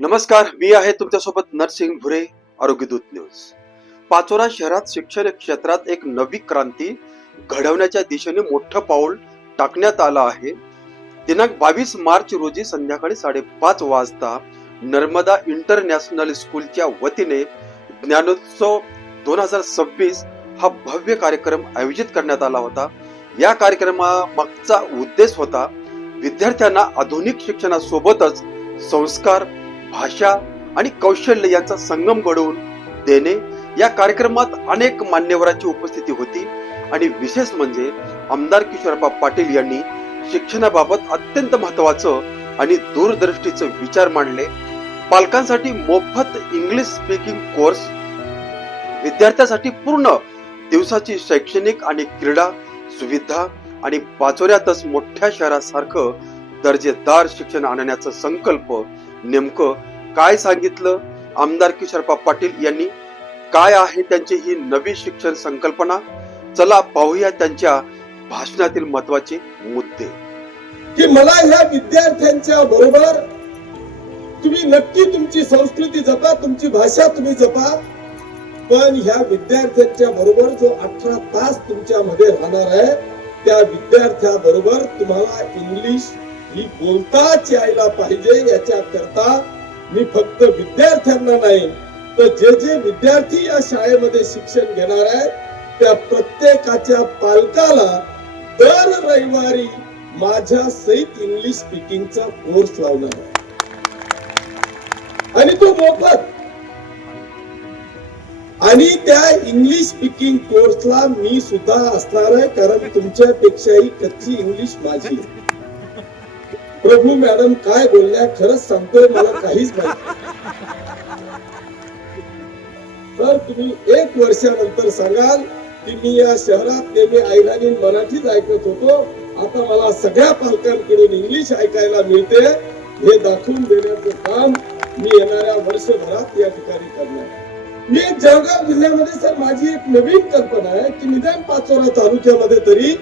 नमस्कार, मी आहे तुमच्यासोबत नरसिंग भुरे, आरोग्यदूत न्यूज. पाचोरा शहरात शिक्षण क्षेत्रात एक नवी क्रांती घडवण्याच्या दिशेने मोठं पाऊल टाकण्यात आलं आहे. दिनांक 22 मार्च रोजी संध्याकाळी 5:30 वाजता नर्मदा इंटरनॅशनल स्कूलच्या वतीने ज्ञानोत्सव 2026 हा भव्य कार्यक्रम आयोजित करण्यात आला होता. या कार्यक्रमामागचा उद्देश होता विद्यार्थ्यांना आधुनिक शिक्षणासोबतच संस्कार, भाषा आणि कौशल्य यांचा संगम घडवून देणे. या कार्यक्रमात अनेक मान्यवरांची उपस्थिती होती आणि विशेष म्हणजे आमदार किशोरप्पा पाटील यांनी शिक्षणाबाबत अत्यंत महत्त्वाचं आणि दूरदृष्टीचे विचार मांडले. पालकांसाठी मोफत इंग्लिश स्पीकिंग कोर्स, विद्यार्थ्यांसाठी पूर्ण दिवसाची शैक्षणिक आणि क्रीडा सुविधा आणि पाचोऱ्यातच मोठ्या शहरासारखं दर्जेदार शिक्षण आणण्याचा संकल्प. नेमकं काय सांगितलं आमदार किशोरप्पा पाटील यांनी? काय आहे त्यांची ही नवी शिक्षण संकल्पना? चला पाहूया त्यांच्या भाषणातील महत्त्वाचे मुद्दे. की मला ह्या विद्यार्थ्यांच्या बरोबर तुम्ही नक्की तुमची संस्कृती जपा, तुमची भाषा तुम्ही जपा, पण ह्या विद्यार्थ्यांच्या बरोबर जो 18 तास तुमच्यामध्ये राहणार आहे त्या विद्यार्थ्याबरोबर तुम्हाला इंग्लिश ही बोलताच यायला पाहिजे. याच्या करता मी फक्त विद्यार्थ्यांना नाही तर जे विद्यार्थी या शाळेमध्ये शिक्षण घेणार आहेत त्या प्रत्येकाच्या पालकाला दर रविवारी माझ्या सहित इंग्लिश स्पीकिंगचा कोर्स लावणार आहे आणि तो मोफत. आणि त्या इंग्लिश स्पीकिंग कोर्सला मी सुद्धा असणार आहे, कारण तुमच्यापेक्षाही कच्ची इंग्लिश माझी. प्रभू मॅडम काय बोलल्या खरंच सांगतोय, मला काहीच माहिती. तर तुम्ही 1 वर्षानंतर सांगाल की मी या शहरात नेहमी ऐराणी मराठीच ऐकत होतो, आता मला सगळ्या पालकांकडून इंग्लिश ऐकायला मिळते. हे दाखवून देण्याचं काम मी येणाऱ्या वर्षभरात या ठिकाणी करणार. मी जळगाव जिल्ह्यामध्ये सर माझी एक नवीन कल्पना आहे की निदान पाचोरा तालुक्यामध्ये तरी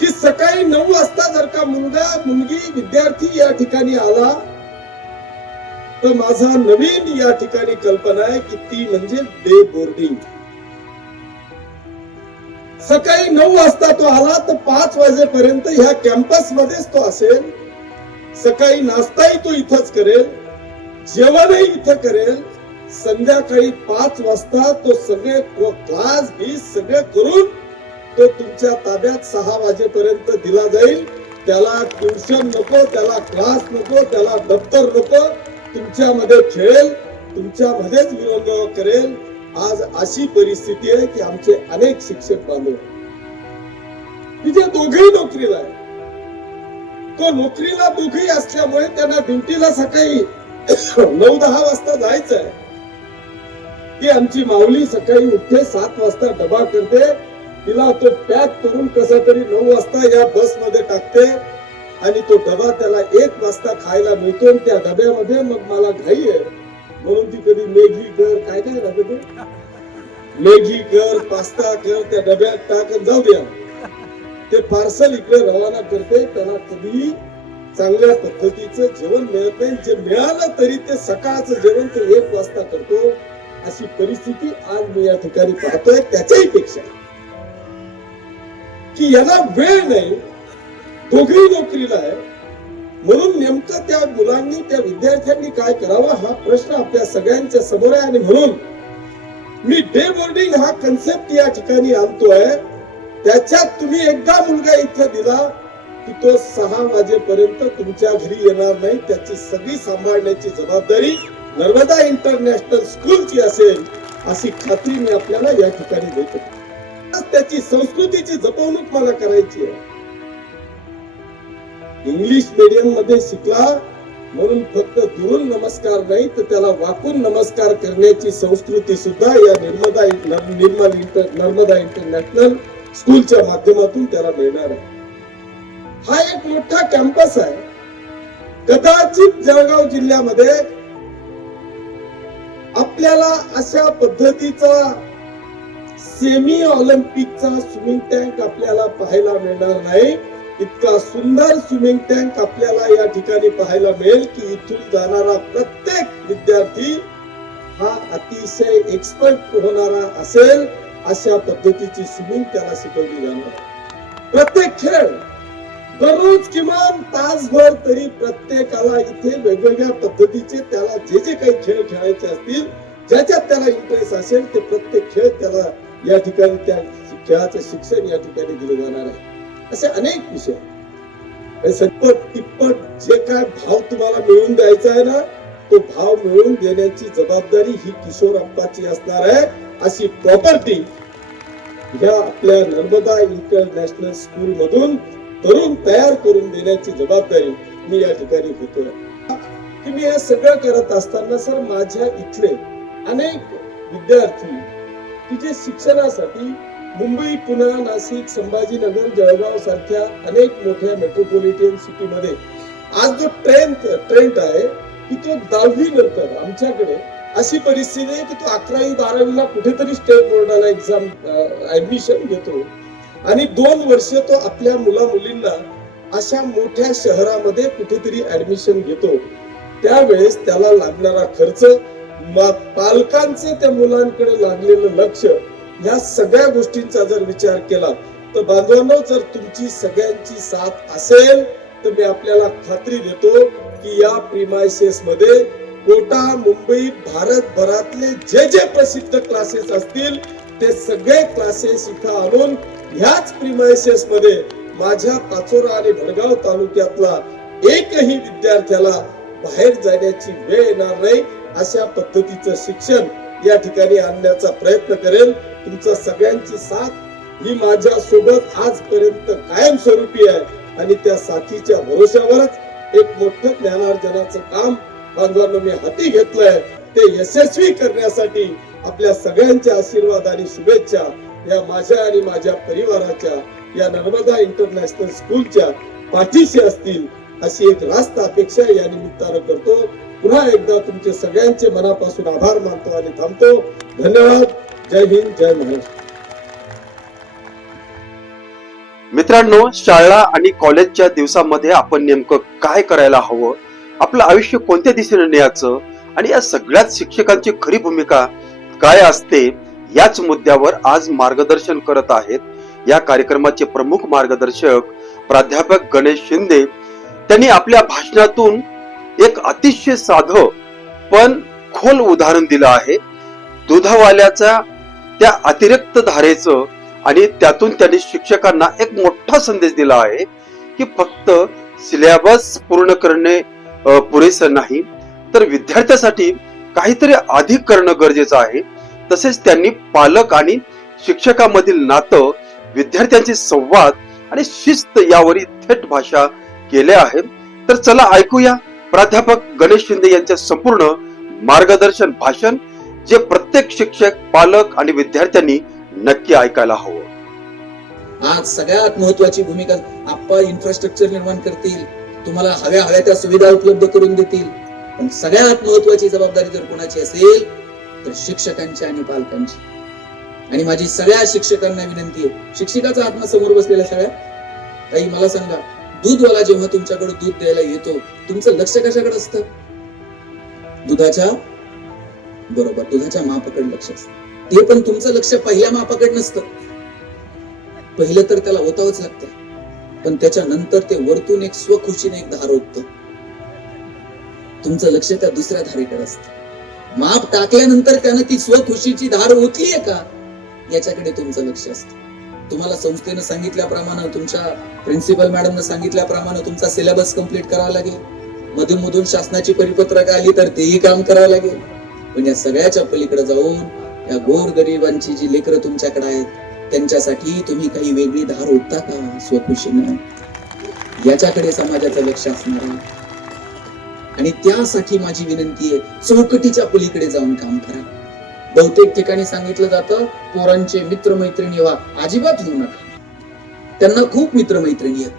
की सकाळी 9 वाजता जर का मुलगा मुलगी विद्यार्थी या ठिकाणी आला तर माझा नवीन या ठिकाणी कल्पना आहे की ती म्हणजे डे बोर्डिंग. सकाळी 9 वाजता तो आला तर 5 वाजेपर्यंत ह्या कॅम्पस मध्येच तो असेल. सकाळी नाश्ताही तो इथंच करेल, जेवणही इथं करेल. संध्याकाळी 5 वाजता तो सगळे क्लास बी सगळे करून तो तुमच्या ताब्यात 6 वाजेपर्यंत दिला जाईल. त्याला ट्युशन नको, त्याला क्लास नको, त्याला दप्तर नको. तुमच्यामध्ये खेळेल, तुमच्यामध्येच विनोद करेल. आज अशी परिस्थिती आहे की आमचे अनेक शिक्षक बांधव तिथे दोघेही नोकरीला आहे. तो नोकरीला दोघेही असल्यामुळे त्यांना ड्युटीला सकाळी 9-10 वाजता जायचं आहे. ती आमची माऊली सकाळी उठते, 7 वाजता डबा करते, तिला तो पॅक करून कसा तरी 9 वाजता या बस मध्ये टाकते आणि तो डबा त्याला 1 वाजता खायला मिळतो. आणि त्या डब्यामध्ये मग मला घाई आहे म्हणून ती कधी मॅगी कर, काय काय राहते ते मॅगी कर, पास्ता कर, त्या डब्यात टाकून जाऊ द्या. ते पार्सल इकडे रवाना करते. त्याला कधी चांगल्या पद्धतीचं जेवण मिळत नाही. जे मिळालं तरी ते सकाळचं जेवण तो 1 वाजता करतो. अशी परिस्थिती आज मी या ठिकाणी पाहतोय. त्याच्याही पेक्षा की याला वेळ नाही, दोघेही नोकरीला आहे. म्हणून नेमकं त्या मुलांनी त्या विद्यार्थ्यांनी काय करावं हा प्रश्न आपल्या सगळ्यांच्या समोर आहे. आणि म्हणून मी डे बोर्डिंग हा कन्सेप्ट या ठिकाणी आणतोय. त्याच्यात तुम्ही एकदा मुलगा इथं दिला की तो 6 वाजेपर्यंत तुमच्या घरी येणार नाही. त्याची सगळी सांभाळण्याची जबाबदारी नर्मदा इंटरनॅशनल स्कूलची असेल अशी खात्री मी आपल्याला या ठिकाणी देतो. त्याची संस्कृतीची जपवणूक मला करायची आहे. इंग्लिश मीडियम मध्ये शिकला म्हणून फक्त दुरून नमस्कार नाही तर त्याला वाकून नमस्कार करण्याची संस्कृती सुद्धा या नर्मदा इंटरनॅशनल स्कूलच्या माध्यमातून त्याला मिळणार आहे. हा एक मोठा कॅम्पस आहे. कदाचित जळगाव जिल्ह्यामध्ये आपल्याला अशा पद्धतीचा सेमी ऑलिम्पिकचा स्विमिंग टँक आपल्याला पाहायला मिळणार नाही. इतका सुंदर स्विमिंग टँक आपल्याला या ठिकाणी पाहायला मिळेल की इथून जाणारा प्रत्येक विद्यार्थी हा अतिशय एक्सपर्ट होणारा असेल अशा पद्धतीची स्विमिंग त्याला शिकवली जाणार. प्रत्येक खेळ दररोज किमान तासभर तरी प्रत्येकाला इथे वेगवेगळ्या पद्धतीचे त्याला जे जे काही खेळ खेळायचे असतील, ज्याच्यात त्याला इंटरेस्ट असेल ते प्रत्येक खेळ त्याला या ठिकाणी त्या खेळाचं शिक्षण या ठिकाणी दिलं जाणार आहे. असे अनेक विषय सतपट तिप्पट जे काय भाव तुम्हाला मिळवून द्यायचा आहे ना, तो भाव मिळवून देण्याची जबाबदारी ही किशोर अप्पाची असणार आहे. अशी प्रॉपर्टी ह्या आपल्या नर्मदा इंटरनॅशनल स्कूल मधून तरुण तयार करून देण्याची जबाबदारी मी या ठिकाणी घेतोय. की मी हे सगळं करत असताना सर माझ्या इथले अनेक विद्यार्थी की जे शिक्षणासाठी मुंबई, पुणे, नाशिक, संभाजीनगर, जळगाव सारख्या अनेक मोठ्या मेट्रोपॉलिटन सिटी मध्ये आज जो ट्रेंड आहे की तो 10वी नंतर आमच्याकडे अशी परिस्थिती आहे की तो 11वी 12वीला कुठेतरी स्टेट बोर्डाला एक्झाम ऍडमिशन घेतो आणि 2 वर्ष तो आपल्या मुला मुलींना अशा मोठ्या शहरामध्ये कुठेतरी ऍडमिशन घेतो. त्यावेळेस त्याला लागणारा खर्च, पालकांचं त्या मुलांकडे लागलेलं लक्ष, या सगळ्या गोष्टींचा जर विचार केला तर बांधवांनो, जर तुमची सगळ्यांची साथ असेल तर मी आपल्याला खात्री देतो की या प्रीमायसेस मध्ये कोटा, मुंबई, भारतभरातले जे जे प्रसिद्ध क्लासेस असतील ते सगळे क्लासेस इथं आणून ह्याच प्रीमायसेस मध्ये माझ्या पाचोरा आणि भडगाव तालुक्यातला एकही विद्यार्थ्याला बाहेर जाण्याची वेळ येणार नाही अशा पद्धतीचं शिक्षण या ठिकाणी आणण्याचा प्रयत्न करेल. तुमच्या सगळ्यांची साथ ही माझ्या सोबत आजपर्यंत कायमस्वरूपी आहे आणि त्या साथीच्या भरोश्यावरच एक मोठं ज्ञानार्जनाचं काम बांधवांना मी हाती घेतलंय. ते यशस्वी करण्यासाठी आपल्या सगळ्यांच्या आशीर्वाद आणि शुभेच्छा या माझ्या आणि माझ्या परिवाराच्या या नर्मदा इंटरनॅशनल स्कूलच्या पाठीशी असतील अशी एक रास्त अपेक्षा या निमित्तानं करतो. पुन्हा एकदा तुमचे सगळ्यांचे मनापासून आभार मानतो आणि थांबतो. धन्यवाद. जय हिंद, जय महाराष्ट्र. मित्रांनो, शाळा आणि कॉलेजच्या दिवसामध्ये आपण नेमकं काय करायला हवं, आपलं आयुष्य कोणत्या दिशेने न्यायचं आणि या सगळ्यात शिक्षकांची खरी भूमिका काय असते याच मुद्द्यावर आज मार्गदर्शन करत आहेत या कार्यक्रमाचे प्रमुख मार्गदर्शक प्राध्यापक गणेश शिंदे. त्यांनी आपल्या भाषणातून एक अतिशय साधं पण खोल उदाहरण दिलं आहे. दुधावाल्याच्या त्या अतिरिक्त धारेचं आणि त्यातून त्यांनी शिक्षकांना एक मोठा संदेश दिला आहे की फक्त सिलेबस पूर्ण करणे पुरेसं नाही, तर विद्यार्थ्यासाठी काहीतरी अधिक करणं गरजेचं आहे. तसेच त्यांनी पालक आणि शिक्षकांमधील नातं, विद्यार्थ्यांचे संवाद आणि शिस्त यावरील थेट भाषा केले आहे. तर चला ऐकूया प्राध्यापक गणेश शिंदे यांचे संपूर्ण मार्गदर्शन भाषण, जे प्रत्येक शिक्षक, पालक आणि विद्यार्थ्यांनी नक्की ऐकायला हवं. आज सगळ्यात महत्वाची भूमिका आप्पा इन्फ्रास्ट्रक्चर निर्माण करतील, तुम्हाला हव्या त्या सुविधा उपलब्ध करून देतील, पण सगळ्यात महत्वाची जबाबदारी जर कोणाची असेल तर शिक्षकांची आणि पालकांची. आणि माझी सगळ्या शिक्षकांना विनंती आहे, शिक्षकाचा आत्मा समोर बसलेल्या सगळ्या ताई, मला सांगा, दूधवाला जेव्हा तुमच्याकडे दूध द्यायला येतो तुमचं लक्ष कशाकडे असतं? दुधाच्या मापाकडे लक्ष असतं. ते पण तुमचं लक्ष पहिल्या मापाकडे नसतं. पहिलं तर त्याला ओतावंच लागतं, पण त्याच्यानंतर ते वरतून एक स्वखुशीने एक धार ओततं. तुमचं लक्ष त्या दुसऱ्या धारेकडे असतं. माप टाकल्यानंतर त्यानं ती स्वखुशीची धार ओतलीये का याच्याकडे तुमचं लक्ष असतं. तुम्हाला संस्थेनं सांगितल्याप्रमाणे, तुमच्या प्रिन्सिपल मॅडमनं सांगितल्याप्रमाणे तुमचा सिलेबस कंप्लीट करावा लागेल. मधून मधून शासनाची परिपत्रक आली तर तेही काम करावं लागेल. पण या सगळ्याच्या पलीकडे जाऊन या गोरगरिबांची जी लेकरं तुमच्याकडे आहेत त्यांच्यासाठी तुम्ही काही वेगळी धार ओतता का स्वखुशीनं? याच्याकडे समाजाचं लक्ष असणार आहे. आणि त्यासाठी माझी विनंती आहे, चौकटीच्या पलीकडे जाऊन काम करा. बहुतेक ठिकाणी सांगितलं जातं पोरांचे मित्रमैत्रिणी व्हा, अजिबात होऊ नका. त्यांना खूप मित्रमैत्रिणी आहेत,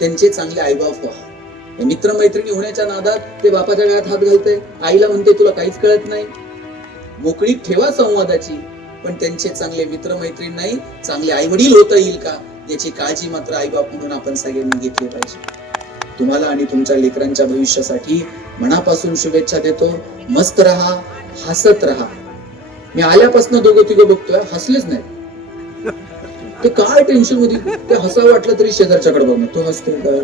त्यांचे चांगले आईबाप व्हा. मित्रमैत्रिणी होण्याच्या नादात ते बापाच्या गळ्यात हात घालते, आईला म्हणते तुला काहीच कळत नाही. मोकळीक ठेवा संवादाची, पण त्यांचे चांगले मित्रमैत्रीण नाही, चांगले आई वडील होता येईल का याची काळजी मात्र आईबाप म्हणून आपण सगळ्यांनी घेतली पाहिजे. तुम्हाला आणि तुमच्या लेकरांच्या भविष्यासाठी मनापासून शुभेच्छा देतो. मस्त राहा, हसत राहा. मी आल्यापासून दोघं तिघं बघतोय, हसलेच नाही. ते काय टेन्शन मध्ये, ते हसावं वाटलं तरी शेजारच्याकडे बघणं, तो हसतोय का?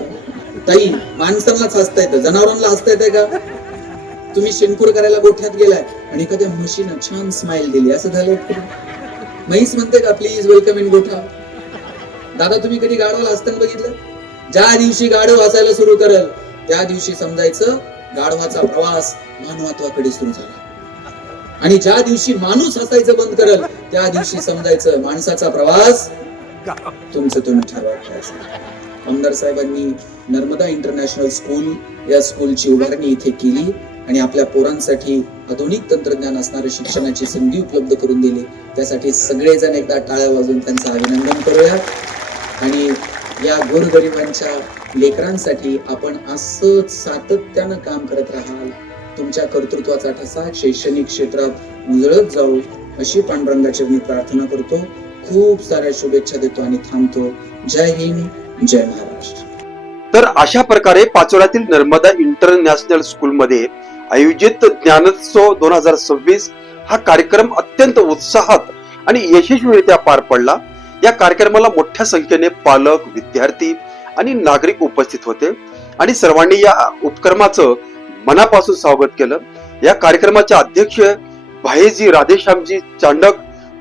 ताई, माणसांनाच हसता येतं, जनावरांना हसता येतंय का? तुम्ही शेणकूर करायला गोठ्यात गेलाय आणि एखाद्या म्हशीनं छान स्माइल दिली, असं झालं? म्हैस म्हणते का प्लीज वेलकम इन गोठा? दादा, तुम्ही कधी गाढवाला हसताना बघितलं? ज्या दिवशी गाढव हसायला सुरू करेल त्या दिवशी समजायचं गाढवाचा प्रवास मानवत्वाकडे सुरू झाला. आणि ज्या दिवशी माणूस हसायचं बंद करेल त्या दिवशी समजायचं माणसाचा प्रवास तुमचं तुम्ही ठरवायचं. आमदार साहेबांनी नर्मदा इंटरनॅशनल स्कूल या स्कूलची उभारणी इथे केली आणि आपल्या पोरांसाठी आधुनिक तंत्रज्ञान असणारे शिक्षणाची संधी उपलब्ध करून दिली. त्यासाठी सगळेजण एकदा टाळ्या वाजवून त्यांचं अभिनंदन करूया. आणि या गोरगरिबांच्या लेकरांसाठी आपण असंच सातत्यानं काम करत राहाल. तुमच्या कर्तृत्वाचा ठसा शैक्षणिक क्षेत्रात उजळत जाऊ अशी पांडुरंगाची मी प्रार्थना करतो. खूप साऱ्या शुभेच्छा देतो आणि थांबतो. जय हिंद, जय महाराष्ट्र. तर अशा प्रकारे पाचोऱ्यातील नर्मदा इंटरनॅशनल स्कूलमध्ये आयोजित ज्ञानोत्सव 2026 हा कार्यक्रम अत्यंत उत्साहात आणि यशस्वीरित्या पार पडला. या कार्यक्रमाला मोठ्या संख्येने पालक, विद्यार्थी आणि नागरिक उपस्थित होते आणि सर्वांनी या उपक्रमाचं मनापासून स्वागत केलं. या कार्यक्रमाचे अध्यक्ष भाईजी राधेश्यामजी चांडक,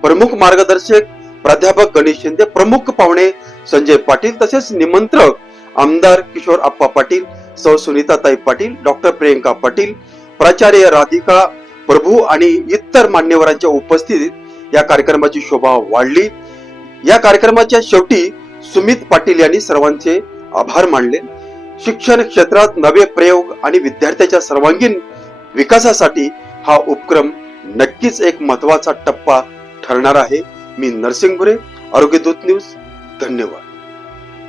प्रमुख मार्गदर्शक प्राध्यापक गणेश शिंदे, प्रमुख पाहुणे संजय पाटील, तसेच निमंत्रक आमदार किशोर आप्पा पाटील, सौ सुनीताताई पाटील, डॉक्टर प्रियंका पाटील, प्राचार्य राधिका प्रभू आणि इतर मान्यवरांच्या उपस्थितीत या कार्यक्रमाची शोभा वाढली. या कार्यक्रमाच्या शेवटी सुमित पाटील यांनी सर्वांचे आभार मानले. शिक्षण क्षेत्रात नवे प्रयोग आणि विद्यार्थ्याच्या सर्वांगीण विकासासाठी हा उपक्रम नक्कीच एक महत्वाचा टप्पा ठरणार आहे. मी नरसिंग भुरे, आरोग्य दूत न्यूज. धन्यवाद.